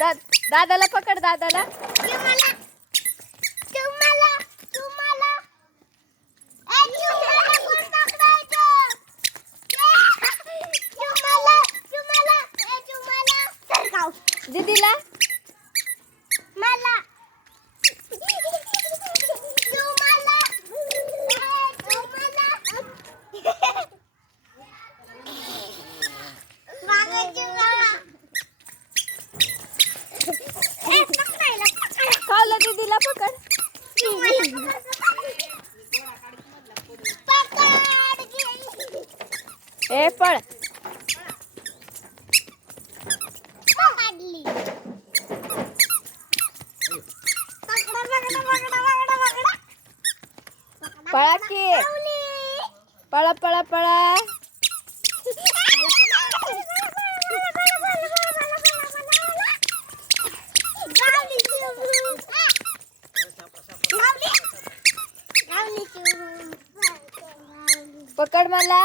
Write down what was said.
दादाला पकड दादाला. दीदीला मला खाला दीदीला पकड. ए पळ. पळा की पळा पळा पळा. पकड मला.